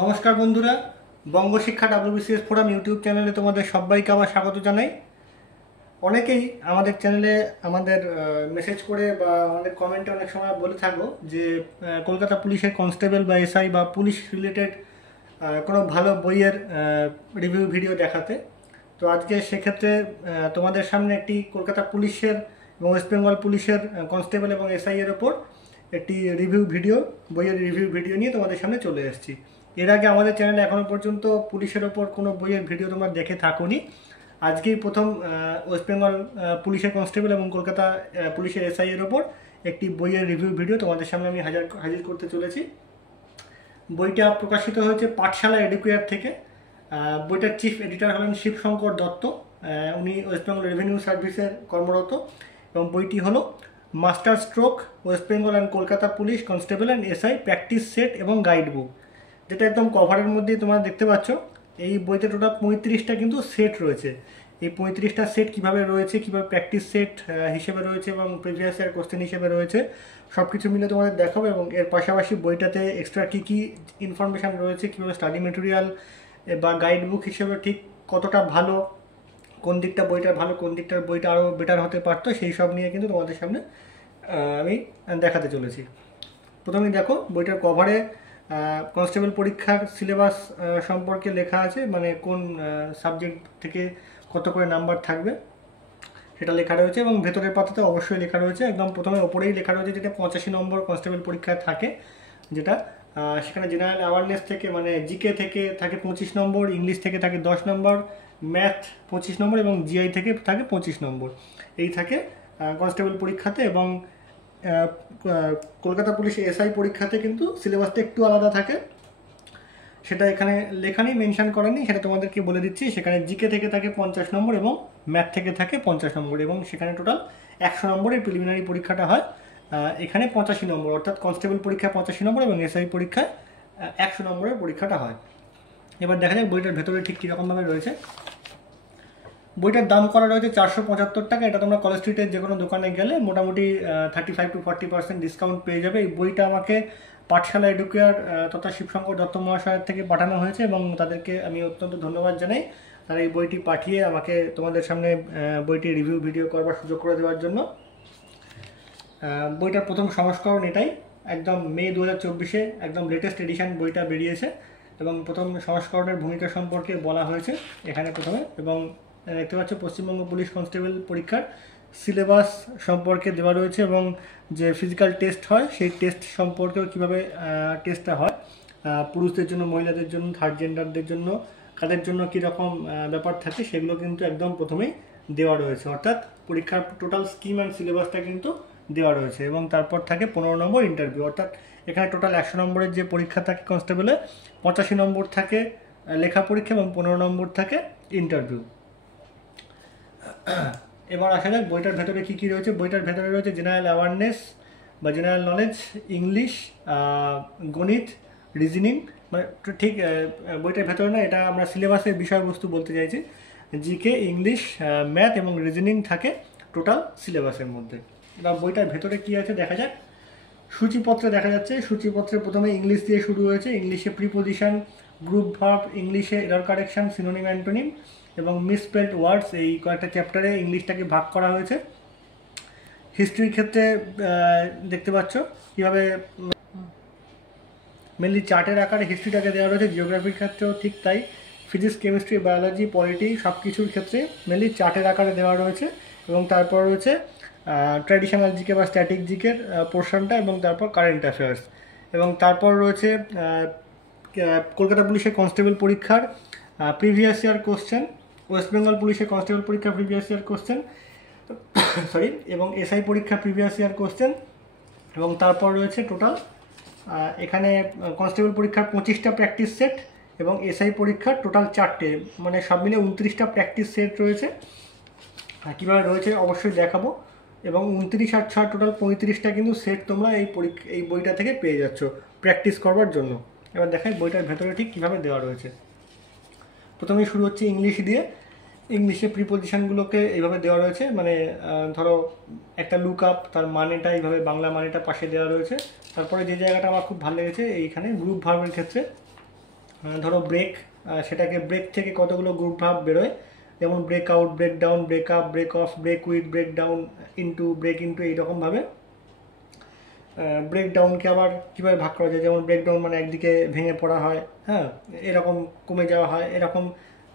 নমস্কার বন্ধুরা, বঙ্গ শিক্ষা WBCS ফোরাম ইউটিউব চ্যানেলে তোমাদের সবাইকে আমার স্বাগত জানাই। অনেকেই আমাদের চ্যানেলে আমাদের মেসেজ করে বা আমাদের কমেন্টে অনেক সময় বলে থাকো যে কলকাতা পুলিশের কনস্টেবল বা এসআই বা পুলিশ রিলেটেড কোনো ভালো বইয়ের রিভিউ ভিডিও দেখাতে। তো আজকে সেক্ষেত্রে তোমাদের সামনে একটি কলকাতা পুলিশের এবং ওয়েস্ট বেঙ্গল পুলিশের কনস্টেবল এবং এসআই এর ওপর একটি রিভিউ ভিডিও, বইয়ের রিভিউ ভিডিও নিয়ে তোমাদের সামনে চলে এসেছি। এর আগে আমাদের চ্যানেলে এখনও পর্যন্ত পুলিশের ওপর কোনো বইয়ের ভিডিও তোমরা দেখে থাকোনি। আজকেই প্রথম ওয়েস্ট বেঙ্গল পুলিশের কনস্টেবল এবং কলকাতা পুলিশের এসআই এর ওপর একটি বইয়ের রিভিউ ভিডিও তোমাদের সামনে আমি হাজির করতে চলেছি। বইটা প্রকাশিত হয়েছে পাঠশালা এডুকেয়ার থেকে। বইটার চিফ এডিটর হলেন শিবশঙ্কর দত্ত। উনি ওয়েস্ট বেঙ্গল রেভিনিউ সার্ভিসের কর্মরত এবং বইটি হলো master stroke West Bengal and Kolkata police constable and SI practice set এবং গাইড বুক, যেটা একদম কভারের মধ্যেই তোমরা দেখতে পাচ্ছ। এই বইতে টোটাল 35টা কিন্তু সেট রয়েছে। এই 35টা সেট কীভাবে রয়েছে, কীভাবে প্র্যাকটিস সেট হিসেবে রয়েছে এবং প্রিভিয়াস ইয়ার কোশ্চেন হিসেবে রয়েছে, সব কিছু মিলে তোমাদের দেখাবো। এবং এর পাশাপাশি বইটাতে এক্সট্রা কী কী ইনফরমেশান রয়েছে, কীভাবে স্টাডি মেটেরিয়াল বা গাইড বুক হিসেবে ঠিক কতটা ভালো, কোন দিকটা বইটার ভালো, কোন দিকটার বইটা আরও বেটার হতে পারতো, সেই সব নিয়ে কিন্তু তোমাদের সামনে আমি দেখাতে চলেছি। প্রথমেই দেখো, বইটার কভারে কনস্টেবল পরীক্ষার সিলেবাস সম্পর্কে লেখা আছে, মানে কোন সাবজেক্ট থেকে কত করে নাম্বার থাকবে সেটা লেখা রয়েছে। এবং ভেতরের পাতাতে অবশ্যই লেখা রয়েছে, একদম প্রথমে ওপরেই লেখা রয়েছে যেটা 85 নম্বর কনস্টেবল পরীক্ষায় থাকে, যেটা সেখানে জেনারেল অ্যাওয়ারনেস থেকে মানে জিকে থেকে থাকে 25 নম্বর, ইংলিশ থেকে থাকে 10 নম্বর, ম্যাথ 25 নম্বর এবং জিআই থেকে থাকে 25 নম্বর। এই থাকে কনস্টেবল পরীক্ষাতে। এবং কলকাতা পুলিশ এসআই পরীক্ষাতে কিন্তু সিলেবাসটা একটু আলাদা থাকে, সেটা এখানে লেখা নেই, মেনশন করা নেই, সেটা তোমাদেরকে বলে দিচ্ছি। সেখানে জিকে থেকে থাকে 50 নম্বর এবং ম্যাথ থেকে থাকে 50 নম্বর, এবং সেখানে টোটাল 100 নম্বরের প্রিলিমিনারি পরীক্ষাটা হয়। এখানে 85 নম্বর, অর্থাৎ কনস্টেবল পরীক্ষায় 85 নম্বর এবং এসআই পরীক্ষায় 100 নম্বরের পরীক্ষাটা হয়। এবার দেখা যাক বইটার ভেতরে ঠিক কীরকমভাবে রয়েছে। বইটার দাম করা রয়েছে 475 টাকা। এটা তোমরা কলেজ স্ট্রিটের যে কোনো দোকানে গেলে মোটামুটি 35 to 40% ডিসকাউন্ট পেয়ে যাবে। এই বইটা আমাকে পাঠশালা এডুকেয়ার তথা শিবশঙ্কর দত্ত মহাশয়ের থেকে পাঠানো হয়েছে এবং তাদেরকে আমি অত্যন্ত ধন্যবাদ জানাই, তারা এই বইটি পাঠিয়ে আমাকে তোমাদের সামনে বইটি রিভিউ ভিডিও করবার সুযোগ করে দেওয়ার জন্য। বইটার প্রথম সংস্করণ এটাই, একদম মে 2024-এ একদম লেটেস্ট এডিশন বইটা বেরিয়েছে এবং প্রথম সংস্করণের ভূমিকা সম্পর্কে বলা হয়েছে এখানে প্রথমে। এবং দেখতে পাচ্ছ পশ্চিমবঙ্গ পুলিশ কনস্টেবল পরীক্ষার সিলেবাস সম্পর্কে দেওয়া রয়েছে এবং যে ফিজিক্যাল টেস্ট হয় সেই টেস্ট সম্পর্কেও কীভাবে টেস্টটা হয়, পুরুষদের জন্য, মহিলাদের জন্য, থার্ড জেন্ডারদের জন্য, কাদের জন্য কীরকম ব্যাপার থাকে, সেগুলো কিন্তু একদম প্রথমেই দেওয়া রয়েছে। অর্থাৎ পরীক্ষার টোটাল স্কিম অ্যান্ড সিলেবাসটা কিন্তু দেওয়া রয়েছে। এবং তারপর থাকে 15 নম্বর ইন্টারভিউ, অর্থাৎ এখানে টোটাল 100 নম্বরের যে পরীক্ষা থাকে কনস্টেবলে, 85 নম্বর থাকে লেখা পরীক্ষা এবং 15 নম্বর থাকে ইন্টারভিউ। এবার আসা যাক বইটার ভেতরে কী কী রয়েছে। বইটার ভেতরে রয়েছে জেনারেল অ্যাওয়ারনেস বা জেনারেল নলেজ, ইংলিশ, গণিত, রিজনিং, মানে ঠিক বইটার ভেতরে না, এটা আমরা সিলেবাসের বিষয়বস্তু বলতে চাইছি। জিকে, ইংলিশ, ম্যাথ এবং রিজনিং থাকে টোটাল সিলেবাসের মধ্যে। এবার বইটার ভেতরে কী আছে দেখা যাক। সূচিপত্রে দেখা যাচ্ছে, সূচিপত্রে প্রথমে ইংলিশ দিয়ে শুরু হয়েছে। ইংলিশে প্রিপোজিশন, গ্রুপ ভার্ব, ইংলিশে এরর কারেকশন, সিনোনিম অ্যান্টোনিম এবং মিসস্পেলড ওয়ার্ডস, এই কয়েকটা চ্যাপ্টারে ইংলিশটাকে ভাগ করা হয়েছে। হিস্ট্রির ক্ষেত্রে দেখতে পাচ্ছ কীভাবে মেনলি চার্টের আকারে হিস্ট্রিটাকে দেওয়া রয়েছে। জিওগ্রাফির ক্ষেত্রেও ঠিক তাই, ফিজিক্স, কেমিস্ট্রি, বায়োলজি, পলিটি সব কিছুর ক্ষেত্রে মেনলি চার্টের আকারে দেওয়া রয়েছে। এবং তারপর রয়েছে ট্র্যাডিশনাল জিকে বা স্ট্যাটিক জিকের পোর্শনটা এবং তারপর কারেন্ট অ্যাফেয়ার্স। এবং তারপর রয়েছে কলকাতা পুলিশের কনস্টেবল পরীক্ষার previous year question, West Bengal পুলিশের কনস্টেবল পরীক্ষার প্রিভিয়াস ইয়ার কোশ্চেন, সরি, এবং এসআই পরীক্ষার প্রিভিয়াস ইয়ার কোশ্চেন। এবং তারপর রয়েছে টোটাল এখানে কনস্টেবল পরীক্ষার 25টা প্র্যাকটিস সেট এবং এসআই পরীক্ষার টোটাল 4টে, মানে সব মিলে 29টা প্র্যাকটিস সেট রয়েছে। কীভাবে রয়েছে অবশ্যই দেখাবো। এবং 29 আর 6 টোটাল 35টা কিন্তু সেট তোমরা এই বইটা থেকে পেয়ে যাচ্ছ প্র্যাকটিস করবার জন্য। এবার দেখাই বইটার ভেতরে ঠিক কীভাবে দেওয়া রয়েছে। প্রথমেই শুরু হচ্ছে ইংলিশ দিয়ে। ইংলিশে প্রিপোজিশনগুলোকে এইভাবে দেওয়া রয়েছে, মানে ধরো একটা লুক আপ, তার মানেটা এইভাবে বাংলা মানেটা পাশে দেওয়া রয়েছে। তারপরে যে জায়গাটা আমার খুব ভালো লেগেছে, এইখানে গ্রুপ ভার্বের ক্ষেত্রে ধরো ব্রেক, সেটাকে ব্রেক থেকে কতগুলো গ্রুপ ভার্ব বেরোয়, যেমন break out, break down, break up, break off, break with, break down into, break into, এইরকমভাবে ব্রেকডাউনকে আবার কীভাবে ভাগ করা যায়, যেমন ব্রেকডাউন মানে একদিকে ভেঙে পড়া হয়, হ্যাঁ, এরকম কমে যাওয়া হয়, এরকম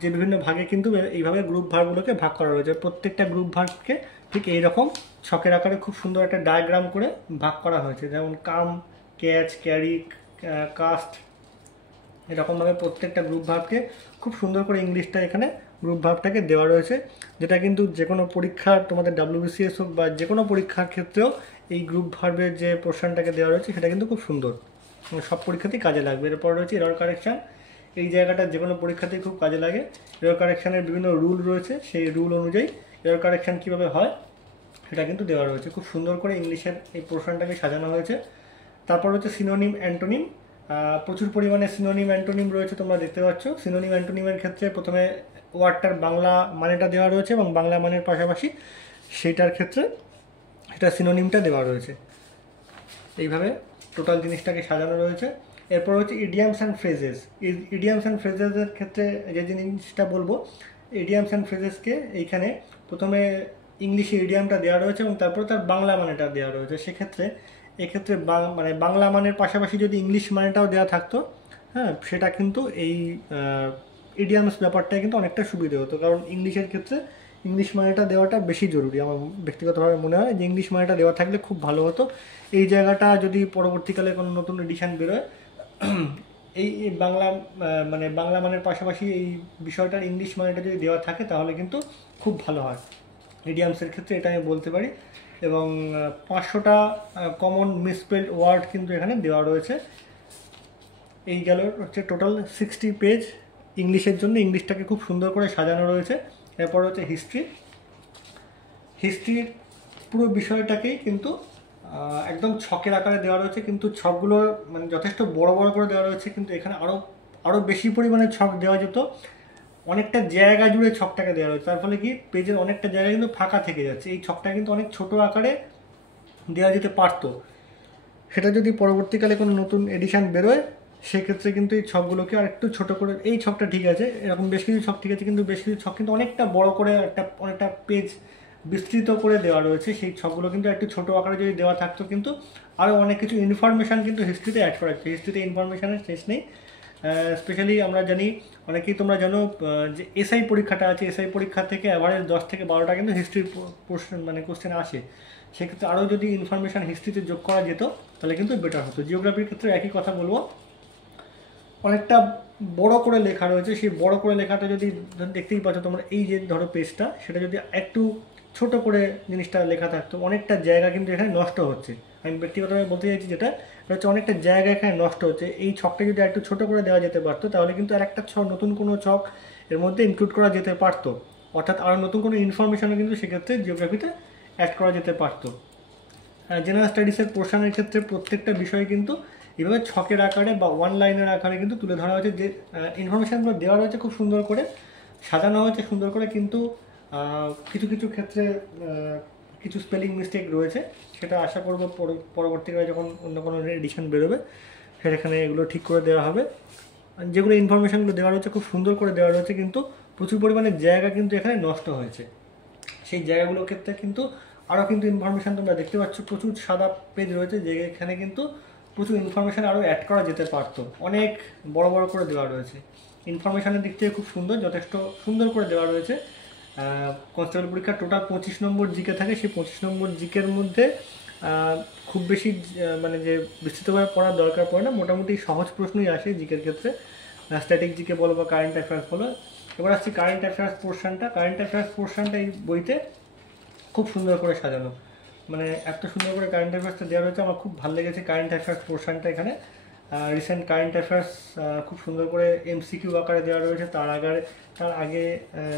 যে বিভিন্ন ভাগে কিন্তু এইভাবে গ্রুপ ভাগগুলোকে ভাগ করা রয়েছে। প্রত্যেকটা গ্রুপ ভাগকে ঠিক এইরকম ছকের আকারে খুব সুন্দর একটা ডায়াগ্রাম করে ভাগ করা হয়েছে, যেমন কাম, ক্যাচ, ক্যারি, কাস্ট, এরকমভাবে প্রত্যেকটা গ্রুপ ভাবকে খুব সুন্দর করে ইংলিশটা এখানে গ্রুপ ভাবটাকে দেওয়া রয়েছে, যেটা কিন্তু যে কোনো পরীক্ষার তোমাদের WBCS হোক বা যে কোনো পরীক্ষার ক্ষেত্রেও এই গ্রুপ ভার্বের যে পোর্শনটাকে দেওয়া রয়েছে সেটা কিন্তু খুব সুন্দর, সব পরীক্ষাতেই কাজে লাগবে। এরপর রয়েছে এরর কারেকশান। এই জায়গাটা যে কোনো পরীক্ষাতেই খুব কাজে লাগে। এরর কারেকশানের বিভিন্ন রুল রয়েছে, সেই রুল অনুযায়ী এরর কারেকশান কীভাবে হয় সেটা কিন্তু দেওয়া রয়েছে। খুব সুন্দর করে ইংলিশের এই পোর্শনটাকে সাজানো হয়েছে। তারপর হচ্ছে সিনোনিম, অ্যান্টোনিম। প্রচুর পরিমাণে সিনোনিম, অ্যান্টোনিম রয়েছে, তোমরা দেখতে পাচ্ছ। সিনোনিম, অ্যান্টোনিমের ক্ষেত্রে প্রথমে ওয়ার্ডটার বাংলা মানেটা দেওয়া রয়েছে এবং বাংলা মানের পাশাপাশি সেইটার ক্ষেত্রে এটা সিনোনিমটা দেওয়া রয়েছে। এইভাবে টোটাল জিনিসটাকে সাজানো রয়েছে। এরপর হচ্ছে idioms and phrases. Idioms and ফ্রেজেসের ক্ষেত্রে যে জিনিসটা বলবো, ইডিয়ামস অ্যান্ড ফ্রেজেসকে এইখানে প্রথমে ইংলিশে ইডিয়ামটা দেওয়া রয়েছে এবং তারপর তার বাংলা মানেটা দেওয়া রয়েছে। সেক্ষেত্রে এক্ষেত্রে মানে বাংলা মানের পাশাপাশি যদি ইংলিশ মানেটাও দেওয়া থাকতো, হ্যাঁ, সেটা কিন্তু এই ইডিয়ামস ব্যাপারটায় কিন্তু অনেকটা সুবিধে হতো, কারণ ইংলিশের ক্ষেত্রে ইংলিশ মানেটা দেওয়াটা বেশি জরুরি। আমার ব্যক্তিগতভাবে মনে হয় যে ইংলিশ মানেটা দেওয়া থাকলে খুব ভালো হতো। এই জায়গাটা যদি পরবর্তীকালে কোনো নতুন এডিশন বেরোয়, এই বাংলা মানে বাংলা মানের পাশাপাশি এই বিষয়টার ইংলিশ মানেটা যদি দেওয়া থাকে তাহলে কিন্তু খুব ভালো হয় ইডিয়ামসের ক্ষেত্রে, এটা আমি বলতে পারি। এবং 500টা কমন মিসস্পেলড ওয়ার্ড কিন্তু এখানে দেওয়া রয়েছে। এই গেল হচ্ছে টোটাল 60 পেজ ইংলিশের জন্য। ইংলিশটাকে খুব সুন্দর করে সাজানো রয়েছে। এরপর হচ্ছে হিস্ট্রি। হিস্ট্রির পুরো বিষয়টাকেই কিন্তু একদম ছকের আকারে দেওয়া রয়েছে, কিন্তু ছকগুলো মানে যথেষ্ট বড় বড় করে দেওয়া রয়েছে, কিন্তু এখানে আরও বেশি পরিমাণে ছক দেওয়া যেত। অনেকটা জায়গা জুড়ে ছকটাকে দেওয়া রয়েছে, তার ফলে কি পেজের অনেকটা জায়গা কিন্তু ফাঁকা থেকে যাচ্ছে। এই ছকটা কিন্তু অনেক ছোট আকারে দেওয়া যেতে পারতো। সেটা যদি পরবর্তীকালে কোনো নতুন এডিশন বেরোয় সেক্ষেত্রে কিন্তু এই ছকগুলোকে আর একটু ছোটো করে, এই ছকটা ঠিক আছে, এরকম বেশ কিছু ছক ঠিক আছে, কিন্তু বেশ কিছু ছক কিন্তু অনেকটা বড় করে অনেকটা পেজ বিস্তৃত করে দেওয়া রয়েছে। সেই ছকগুলো কিন্তু একটু ছোটো আকারে যদি দেওয়া থাকতো কিন্তু আরও অনেক কিছু ইনফরমেশান কিন্তু হিস্ট্রিতে অ্যাড করা হচ্ছে। হিস্ট্রিতে ইনফরমেশানের শেষ নেই। স্পেশালি আমরা জানি, অনেকেই তোমরা জানো যে এসআই পরীক্ষাটা আছে, এসআই পরীক্ষা থেকে অ্যাভারেজ 10 থেকে 12টা কিন্তু হিস্ট্রির মানে কোশ্চেন আসে। সেক্ষেত্রে আরও যদি ইনফরমেশান হিস্ট্রিতে যোগ করা যেত তাহলে কিন্তু বেটার হতো। জিওগ্রাফির ক্ষেত্রে একই কথা বলবো, অনেকটা বড় করে লেখা রয়েছে। সেই বড় করে লেখাটা যদি দেখতেই পাচ্ছ তোমরা, এই যে ধরো পেজটা, সেটা যদি একটু ছোট করে জিনিসটা লেখা থাকতো, অনেকটা জায়গা কিন্তু এখানে নষ্ট হচ্ছে। আমি ব্যক্তিগতভাবে বলতে চাইছি যেটা হচ্ছে অনেকটা জায়গা এখানে নষ্ট হচ্ছে। এই ছকটা যদি একটু ছোট করে দেওয়া যেতে পারতো তাহলে কিন্তু আর একটা ছক, নতুন কোনো ছক এর মধ্যে ইনক্লুড করা যেতে পারতো, অর্থাৎ আরও নতুন কোনো ইনফরমেশনও কিন্তু সেক্ষেত্রে জিওগ্রাফিতে অ্যাড করা যেতে পারতো। জেনারেল স্টাডিজের পোর্শনের ক্ষেত্রে প্রত্যেকটা বিষয় কিন্তু এভাবে ছকের আকারে বা ওয়ান লাইনের আকারে কিন্তু তুলে ধরা হয়েছে। যে ইনফরমেশানগুলো দেওয়া রয়েছে খুব সুন্দর করে সাজানো হয়েছে, সুন্দর করে, কিন্তু কিছু কিছু ক্ষেত্রে কিছু স্পেলিং মিস্টেক রয়েছে। সেটা আশা করব পরবর্তীকালে যখন অন্য কোনো এডিশন বেরোবে সেখানে এগুলো ঠিক করে দেওয়া হবে। যেগুলো ইনফরমেশানগুলো দেওয়া রয়েছে খুব সুন্দর করে দেওয়া রয়েছে, কিন্তু প্রচুর পরিমাণে জায়গা কিন্তু এখানে নষ্ট হয়েছে। সেই জায়গাগুলোর ক্ষেত্রে কিন্তু আরও কিন্তু ইনফরমেশান তোমরা দেখতে পাচ্ছ, প্রচুর সাদা পেজ রয়েছে, যেখানে কিন্তু প্রচুর ইনফরমেশান আরও অ্যাড করা যেতে পারতো। অনেক বড় বড় করে দেওয়া রয়েছে। ইনফরমেশানের দিক থেকে খুব সুন্দর, যথেষ্ট সুন্দর করে দেওয়া রয়েছে। কনস্টেবল পরীক্ষার টোটাল 25 নম্বর জিকে থাকে। সেই 25 নম্বর জিকের মধ্যে খুব বেশি মানে যে বিস্তৃতভাবে পড়ার দরকার পড়ে না, মোটামুটি সহজ প্রশ্নই আসে জিকের ক্ষেত্রে, স্ট্যাটিক জিকে বলো বা কারেন্ট অ্যাফেয়ার্স বলো। এবার আসছি কারেন্ট অ্যাফেয়ার্স পোর্শনটা। কারেন্ট অ্যাফেয়ার্স পোর্শনটা এই বইতে খুব সুন্দর করে সাজানো, মানে এত সুন্দর করে কারেন্ট অ্যাফেয়ার্সটা দেওয়া রয়েছে, আমার খুব ভালো লেগেছে কারেন্ট অ্যাফেয়ার্স পোর্শনটা। এখানে রিসেন্ট কারেন্ট অ্যাফেয়ার্স খুব সুন্দর করে এমসিকিউ আকারে দেওয়া রয়েছে, তার আগে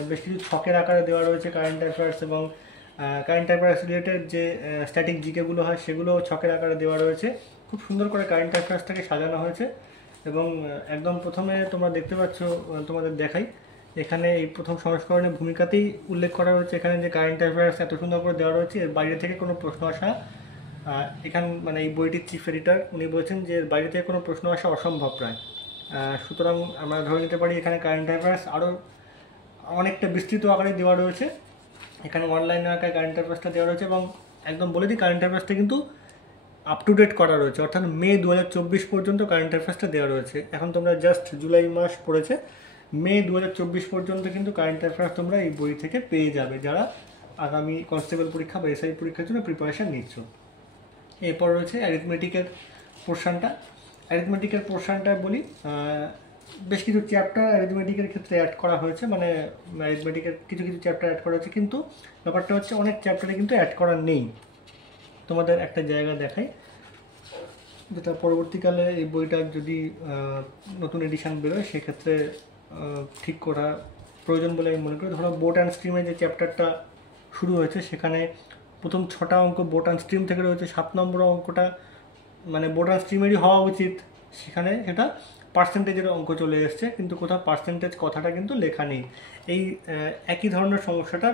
বেশ কিছু ছকের আকারে দেওয়া রয়েছে কারেন্ট অ্যাফেয়ার্স, এবং কারেন্ট অ্যাফেয়ার্স রিলেটেড যে স্ট্যাটিক জিকেগুলো হয় সেগুলো ছকের আকারে দেওয়া রয়েছে। খুব সুন্দর করে কারেন্ট অ্যাফেয়ার্সটাকে সাজানো হয়েছে। এবং একদম প্রথমে তোমরা দেখতে পাচ্ছ, তোমাদের দেখাই, এখানে এই প্রথম সংস্করণের ভূমিকাতেই উল্লেখ করা হয়েছে এখানে যে কারেন্ট অ্যাফেয়ার্স এত সুন্দর করে দেওয়া রয়েছে, এর বাইরে থেকে কোনো প্রশ্ন আসা মানে এই বইটির চিফ এডিটর উনি বলছেন যে এর বাইরে থেকে কোনো প্রশ্ন আসা অসম্ভব প্রায়। সুতরাং আমরা ধরে নিতে পারি এখানে কারেন্ট অ্যাফেয়ার্স আরও অনেকটা বিস্তৃত আকারে দেওয়া রয়েছে। এখানে অনলাইন আকারে কারেন্ট অ্যাফেয়ার্সটা দেওয়া রয়েছে এবং একদম বলে দিই কারেন্ট অ্যাফেয়ার্সটা কিন্তু আপ টু ডেট করা রয়েছে, অর্থাৎ মে 2024 পর্যন্ত কারেন্ট অ্যাফেয়ার্সটা দেওয়া রয়েছে। এখন তোমরা জাস্ট জুলাই মাস পড়েছে, মে 2024 পর্যন্ত কিন্তু কারেন্ট অ্যাফেয়ার্স তোমরা এই বই থেকে পেয়ে যাবে যারা আগামী কনস্টেবল পরীক্ষা বা এসআই পরীক্ষার জন্য প্রিপারেশান নিচ্ছ। এরপর রয়েছে অ্যারিথমেটিকের পোর্শনটা। অ্যারিথমেটিকের পোর্শনটা বলি, বেশ কিছু চ্যাপ্টার অ্যারিথমেটিকের ক্ষেত্রে অ্যাড করা হয়েছে, মানে অ্যারিথমেটিকের কিছু কিছু চ্যাপ্টার অ্যাড করা হয়েছে, কিন্তু ব্যাপারটা হচ্ছে অনেক চ্যাপ্টারে কিন্তু অ্যাড করা নেই। তোমাদের একটা জায়গা দেখাই, যেটা পরবর্তীকালে এই বইটার যদি নতুন এডিশান বেরোয় সেক্ষেত্রে ঠিক করা প্রয়োজন বলে আমি মনে করি। ধরো বোট অ্যান্ড স্ট্রিমে যে চ্যাপ্টারটা শুরু হয়েছে সেখানে প্রথম 6টা অঙ্ক বোট অ্যান্ড স্ট্রিম থেকে রয়েছে, 7 নম্বর অঙ্কটা মানে বোট অ্যান্ড স্ট্রিমেরই হওয়া উচিত, সেখানে সেটা পার্সেন্টেজের অঙ্ক চলে এসছে, কিন্তু কোথাও পার্সেন্টেজ কথাটা কিন্তু লেখা নেই। এই একই ধরনের সমস্যাটা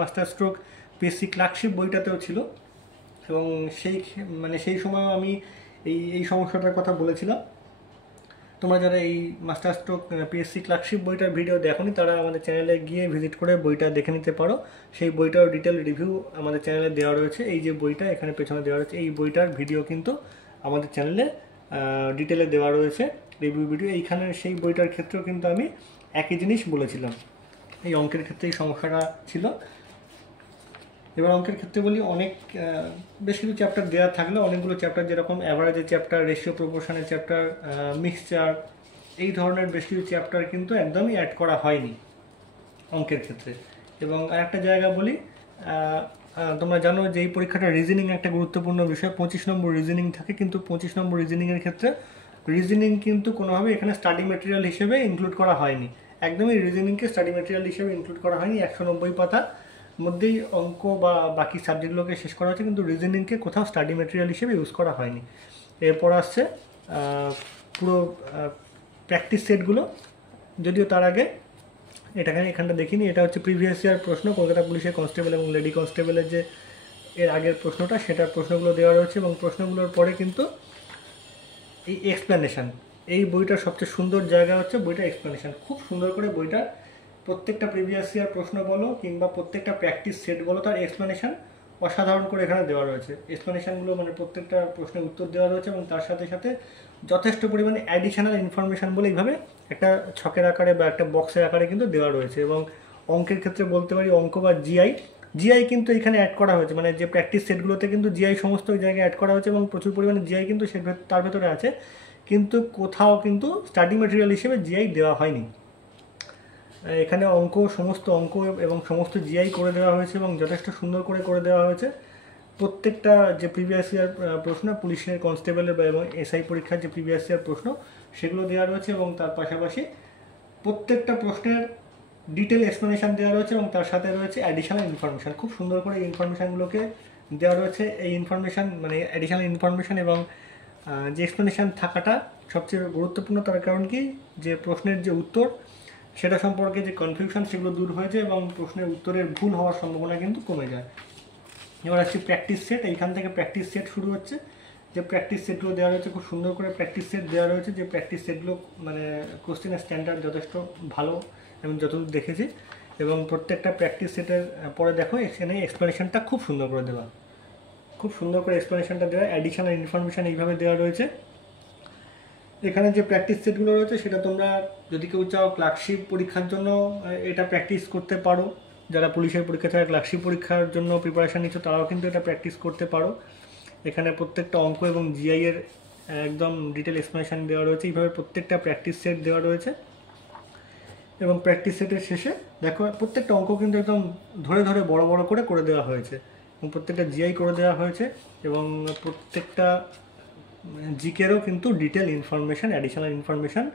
মাস্টার স্ট্রোক পিএসসি ক্লার্কশিপ বইটাতেও ছিল, এবং সেই সময় আমি এই সমস্যাটার কথা বলেছিলাম। তোমরা যারা এই মাস্টার স্ট্রোক পিএসসি ক্লার্কশিপ বইটার ভিডিও দেখোনি তারা আমাদের চ্যানেলে গিয়ে ভিজিট করে বইটা দেখে নিতে পারো। সেই বইটার ডিটেল রিভিউ আমাদের চ্যানেলে দেওয়া রয়েছে। এই যে বইটা এখানে পেছনে দেওয়া রয়েছে, এই বইটার ভিডিও কিন্তু আমাদের চ্যানেলে ডিটেলে দেওয়া রয়েছে, রিভিউ ভিডিও। এইখানে সেই বইটার ক্ষেত্রেও কিন্তু আমি একই জিনিস বলেছিলাম, এই অঙ্কের ক্ষেত্রে এই সমস্যাটা ছিল। এবার অঙ্কের ক্ষেত্রে বলি, বেশ কিছু চ্যাপ্টার দেওয়া থাকলে অনেকগুলো চ্যাপ্টার যেরকম অ্যাভারেজের চ্যাপ্টার, রেশিও প্রপোর্শনের চ্যাপ্টার, মিক্সচার, এই ধরনের বেশ কিছু চ্যাপ্টার কিন্তু একদমই অ্যাড করা হয়নি অঙ্কের ক্ষেত্রে। এবং আরেকটা জায়গা বলি, তোমরা জানো যে এই পরীক্ষাটা রিজনিং একটা গুরুত্বপূর্ণ বিষয়, 25 নম্বর রিজনিং থাকে, কিন্তু 25 নম্বর রিজনিংয়ের ক্ষেত্রে রিজনিং কিন্তু কোনোভাবে এখানে স্টাডি ম্যাটেরিয়াল হিসেবে ইনক্লুড করা হয়নি, একদমই রিজনিংকে স্টাডি ম্যাটেরিয়াল হিসেবে ইনক্লুড করা হয়নি। 190 পাতা মধ্যেই অঙ্ক বা বাকি সাবজেক্টগুলোকে শেষ করা হয়েছে, কিন্তু রিজনিংকে কোথাও স্টাডি ম্যাটেরিয়াল হিসেবে ইউজ করা হয়নি। এরপর আসছে পুরো প্র্যাকটিস সেটগুলো, যদিও তার আগে এখানটা দেখিনি, এটা হচ্ছে প্রিভিয়াস ইয়ার প্রশ্ন, কলকাতা পুলিশের কনস্টেবল এবং লেডি কনস্টেবলের যে এর আগের প্রশ্নটা সেটার প্রশ্নগুলো দেওয়া রয়েছে, এবং প্রশ্নগুলোর পরে কিন্তু এই এক্সপ্লেনেশান, এই বইটার সবচেয়ে সুন্দর জায়গা হচ্ছে বইটার এক্সপ্লেনেশান। খুব সুন্দর করে বইটা প্রত্যেকটা প্রিভিয়াস ইয়ার প্রশ্ন বলো কিংবা প্রত্যেকটা প্র্যাকটিস সেট বলো, তার এক্সপ্লেনেশান অসাধারণ করে এখানে দেওয়া রয়েছে। এক্সপ্লেনেশানগুলো মানে প্রত্যেকটা প্রশ্নের উত্তর দেওয়া রয়েছে, এবং তার সাথে সাথে যথেষ্ট পরিমাণে অ্যাডিশনাল ইনফরমেশান বলে এইভাবে একটা ছকের আকারে বা একটা বক্সের আকারে কিন্তু দেওয়া রয়েছে। এবং অঙ্কের ক্ষেত্রে বলতে পারি অঙ্ক বা জিআই কিন্তু এখানে অ্যাড করা হয়েছে, মানে যে প্র্যাকটিস সেটগুলোতে কিন্তু জিআই সমস্ত জায়গায় অ্যাড করা হয়েছে এবং প্রচুর পরিমাণে জিআই কিন্তু তার ভেতরে আছে, কিন্তু কোথাও কিন্তু স্টাডি ম্যাটেরিয়াল হিসেবে জিআই দেওয়া হয়নি। এখানে সমস্ত অঙ্ক এবং সমস্ত জিআই করে দেওয়া হয়েছে এবং যথেষ্ট সুন্দর করে দেওয়া হয়েছে। প্রত্যেকটা যে প্রিভিয়াস ইয়ার প্রশ্ন, পুলিশের কনস্টেবলের এবং এসআই পরীক্ষার যে প্রিভিয়াস ইয়ার প্রশ্ন সেগুলো দেওয়া রয়েছে, এবং তার পাশাপাশি প্রত্যেকটা প্রশ্নের ডিটেল এক্সপ্লেনেশান দেওয়া রয়েছে, এবং তার সাথে রয়েছে অ্যাডিশনাল ইনফরমেশান। খুব সুন্দর করে এই ইনফরমেশানগুলোকে দেওয়া রয়েছে। এই ইনফরমেশান মানে অ্যাডিশনাল ইনফরমেশান এবং যে এক্সপ্লেনেশান থাকাটা সবচেয়ে গুরুত্বপূর্ণ, তার কারণ কি যে প্রশ্নের যে উত্তর সেটা সম্পর্কে যে কনফিউশন সেগুলো দূর হয়ে যায় এবং প্রশ্নের উত্তরের ভুল হওয়ার সম্ভাবনা কিন্তু কমে যায়। এবার আসছে প্র্যাকটিস সেট, এইখান থেকে প্র্যাকটিস সেট শুরু হচ্ছে। যে প্র্যাকটিস সেটগুলো দেওয়া রয়েছে, খুব সুন্দর করে প্র্যাকটিস সেট দেওয়া রয়েছে, যে প্র্যাকটিস সেটগুলো মানে কোশ্চেনের স্ট্যান্ডার্ড যথেষ্ট ভালো আমি যতদূর দেখেছি। এবং প্রত্যেকটা প্র্যাকটিস সেটের পরে দেখো এখানে এক্সপ্লেনেশনটা খুব সুন্দর করে দেওয়া, খুব সুন্দর করে এক্সপ্লেনেশনটা দেওয়া, অ্যাডিশনাল ইনফরমেশান এইভাবে দেওয়া রয়েছে। এখানে যে প্র্যাকটিস সেটগুলো রয়েছে সেটা তোমরা যদি কেউ চাও ক্লার্কশিপ পরীক্ষার জন্য এটা প্র্যাকটিস করতে পারো, যারা পুলিশের পরীক্ষা ছাড়া ক্লার্কশিপ পরীক্ষার জন্য প্রিপারেশান নিচ্ছ তারাও কিন্তু এটা প্র্যাকটিস করতে পারো। এখানে প্রত্যেকটা অঙ্ক এবং জিআই এর একদম ডিটেল এক্সপ্লেনেশান দেওয়া রয়েছে, এইভাবে প্রত্যেকটা প্র্যাকটিস সেট দেওয়া রয়েছে। এবং প্র্যাকটিস সেটের শেষে দেখো প্রত্যেকটা অঙ্ক কিন্তু একদম ধরে ধরে বড় বড় করে দেওয়া হয়েছে, এবং প্রত্যেকটা জিআই করে দেওয়া হয়েছে, এবং প্রত্যেকটা জিকেরও কিন্তু ডিটেল ইনফরমেশান, অ্যাডিশনাল ইনফরমেশান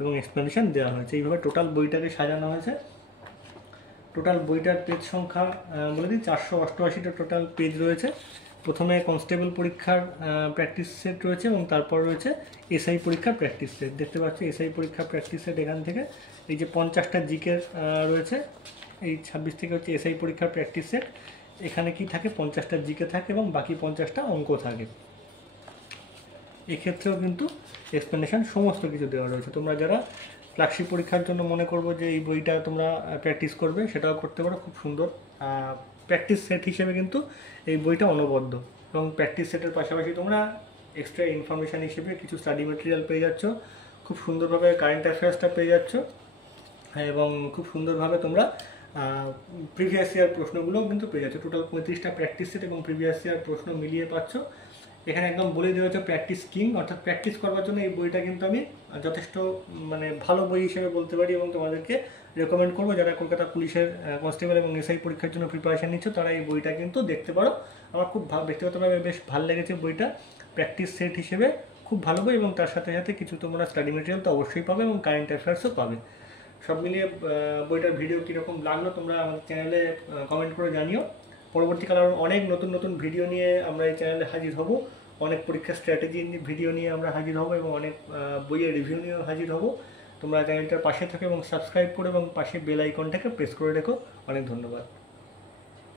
এবং এক্সপ্লেনেশান দেওয়া হয়েছে। এইভাবে টোটাল বইটাকে সাজানো হয়েছে। টোটাল বইটার পেজ সংখ্যা বলে দিই, 488টা টোটাল পেজ রয়েছে। প্রথমে কনস্টেবল পরীক্ষার প্র্যাকটিস সেট রয়েছে, এবং তারপর রয়েছে এসআই পরীক্ষার প্র্যাকটিস সেট। দেখতে পাচ্ছি এসআই পরীক্ষার প্র্যাকটিস সেট এখান থেকে এই যে 50টা জিকের রয়েছে, এই 26 থেকে হচ্ছে এসআই পরীক্ষার প্র্যাকটিস সেট। এখানে কি থাকে, 50টা জিকে থাকে এবং বাকি 50টা অঙ্ক থাকে। এক্ষেত্রেও কিন্তু এক্সপ্লেনেশন সমস্ত কিছু দেওয়া রয়েছে। তোমরা যারা ক্লার্কশিপ পরীক্ষার জন্য মনে করবো যে এই বইটা তোমরা প্র্যাকটিস করবে, সেটাও করতে পারো। খুব সুন্দর প্র্যাকটিস সেট হিসেবে কিন্তু এই বইটা অনবদ্য, এবং প্র্যাকটিস সেটের পাশাপাশি তোমরা এক্সট্রা ইনফরমেশান হিসেবে কিছু স্টাডি মেটেরিয়াল পেয়ে যাচ্ছ, খুব সুন্দরভাবে কারেন্ট অ্যাফেয়ার্সটা পেয়ে যাচ্ছ, এবং খুব সুন্দরভাবে তোমরা প্রিভিয়াস ইয়ার প্রশ্নগুলোও কিন্তু পেয়ে যাচ্ছ। টোটাল 35টা প্র্যাকটিস সেট এবং প্রিভিয়াস ইয়ার প্রশ্ন মিলিয়ে পাচ্ছ। এখানে একদম বলে দেওয়া হচ্ছে প্র্যাকটিস কিং, অর্থাৎ প্র্যাকটিস করবার জন্য এই বইটা কিন্তু আমি যথেষ্ট মানে ভালো বই হিসেবে বলতে পারি, এবং তোমাদেরকে রেকমেন্ড করবো যারা কলকাতা পুলিশের কনস্টেবল এবং এসআই পরীক্ষার জন্য প্রিপারেশন নিচ্ছ তারা এই বইটা কিন্তু দেখতে পারো। আমার খুব ব্যক্তিগতভাবে বেশ ভালো লেগেছে বইটা, প্র্যাকটিস সেট হিসেবে খুব ভালো বই, এবং তার সাথে সাথে কিছু তোমরা স্টাডি মেটেরিয়াল তো অবশ্যই পাবে এবং কারেন্ট অ্যাফেয়ার্সও পাবে। সব মিলিয়ে বইটার ভিডিও কীরকম লাগলো তোমরা আমাদের চ্যানেলে কমেন্ট করে জানিও। পরবর্তীকালে আরও অনেক নতুন নতুন ভিডিও নিয়ে আমরা এই চ্যানেলে হাজির হব, অনেক পরীক্ষার স্ট্র্যাটেজি ভিডিও নিয়ে আমরা হাজির হব, এবং অনেক বইয়ের রিভিউ নিয়েও হাজির হব। তোমরা চ্যানেলটার পাশে থাকো এবং সাবস্ক্রাইব করো এবং পাশে বেল আইকনটাকে প্রেস করে রেখো। অনেক ধন্যবাদ।